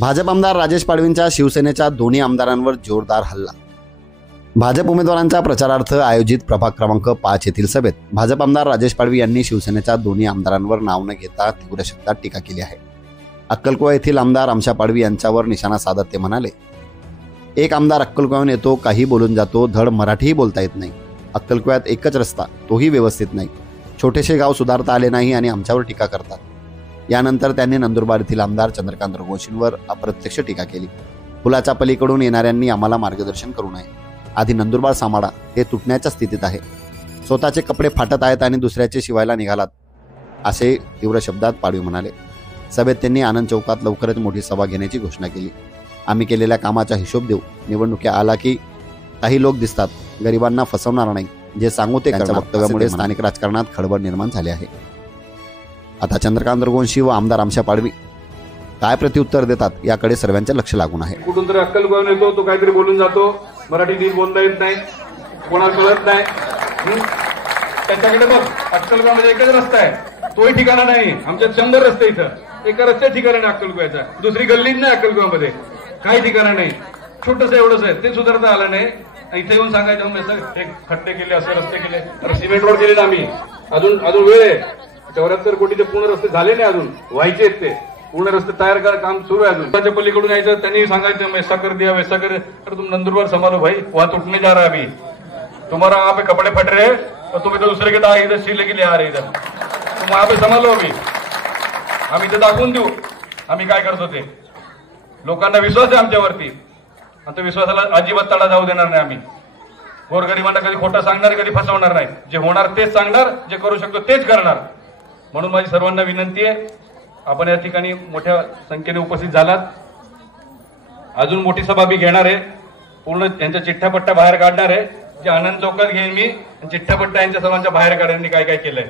भाजप आमदार राजेश पाडवींच्या शिवसेनेच्या दोन्ही आमदारांवर जोरदार हल्ला। भाजप उमेदवारांच्या प्रचारार्थ आयोजित प्रभाग क्रमांक 5 येथील सभेत भाजप आमदार राजेश पाडवी यांनी शिवसेनेच्या दोन्ही आमदारांवर नाव न घेता तीव्र शब्दात टीका केली आहे। अक्कलकोवा येथील आमदार आमशा पाडवी यांच्यावर निशाणा साधत ते म्हणाले, एक आमदार अक्कलकोव्याहून येतो, काही बोलून जातो, धड मराठीही बोलता येत नाही। अक्कलकोव्यात एकच रस्ता, तोही व्यवस्थित नाही। छोटेसे गाव सुधारता आले नाही आणि आमच्यावर टीका करतात। यानंतर त्यांनी नंदुरबार येथील आमदार चंद्रकांत रघुवंशींवर अप्रत्यक्ष टीका केली। पुलाच्या पलीकडून येणाऱ्यांनी आम्हाला मार्गदर्शन करू नये। आधी नंदुरबार सांभाळा, ते तुटण्याच्या स्थितीत आहे। स्वतःचे कपडे फाटत आहेत आणि दुसऱ्याचे शिवायला निघालात, असे तीव्र शब्दात पाडवी म्हणाले। सभेत त्यांनी आनंद चौकात लवकरच मोठी सभा घेण्याची घोषणा केली। आम्ही केलेल्या कामाचा हिशोब देऊ, निवडणुकी आला की काही लोक दिसतात, गरिबांना फसवणार नाही, जे सांगू ते करणार। वक्तव्यामुळे स्थानिक राजकारणात खळबळ निर्माण झाली आहे। आता चंद्रकांत रघुवंशी व आमदार आमशा पाडवी काय प्रत्युत्तर देतात याकडे सर्वांचे लक्ष लागून आहे। कुठून तरी अक्कलकोव्याहून येतो, तो काहीतरी बोलून जातो, मराठी नीट बोलता येत नाही, कोणाला कळत नाही। त्याच्याकडे बघ, अक्कलकोव्यामध्ये एकच रस्ता आहे, तोही ठिकाणा नाही। आमच्यात 100 रस्ते, इथं एका रस्त्यात ठिकाणा नाही अक्कलकोव्याचा, दुसरी गल्लीच नाही अक्कलकोव्यामध्ये, काही ठिकाणा नाही। छोटस एवढंच आहे, ते सुधारता आलं नाही। इथे येऊन सांगायचं हे खड्डे केले, असे रस्ते केले, सिमेंट रोड केले ना आम्ही, अजून वेळ आहे। 74 कोटीचे पूर्ण रस्ते झाले नाही, अजून व्हायचे आहेत। ते पूर्ण रस्ते तयार करा, काम सुरू आहे अजून। त्याच्या पलीकडून यायचं, त्यांनी सांगायचं ऐसा कर दिया वैसा कर। अरे तुम नंदुरबार संभालो भाई, वहां टूटने जा रहा है अभी, तुम्हारा वहां पे कपड़े फट रहे और तुम इधर दूसरे के दाग इधर सिले के लिए आ रहे, इधर तुम वहां पे संभालो। अभी आम्ही इथे दाखवून देऊ आम्ही काय करतो ते। लोकांना विश्वास आहे आमच्यावरती, आता विश्वासाला अजिबात तडा जाऊ देणार नाही आम्ही। गोरगरिबांना कधी खोटं सांगणार, कधी फसवणार नाही। जे होणार तेच सांगणार, जे करू शकतो तेच करणार। म्हणून माझी सर्वांना विनंती आहे, आपण या ठिकाणी मोठ्या संख्येने उपस्थित झालात। अजून मोठी सभा मी घेणार आहे, पूर्ण यांच्या चिठ्ठ्यापट्ट्या बाहेर काढणार आहे। जे आनंद चौकात घेईन मी, चिठ्ठ्यापट्ट्या यांच्या सर्वांच्या बाहेर काढण्यासाठी काय काय केलंय।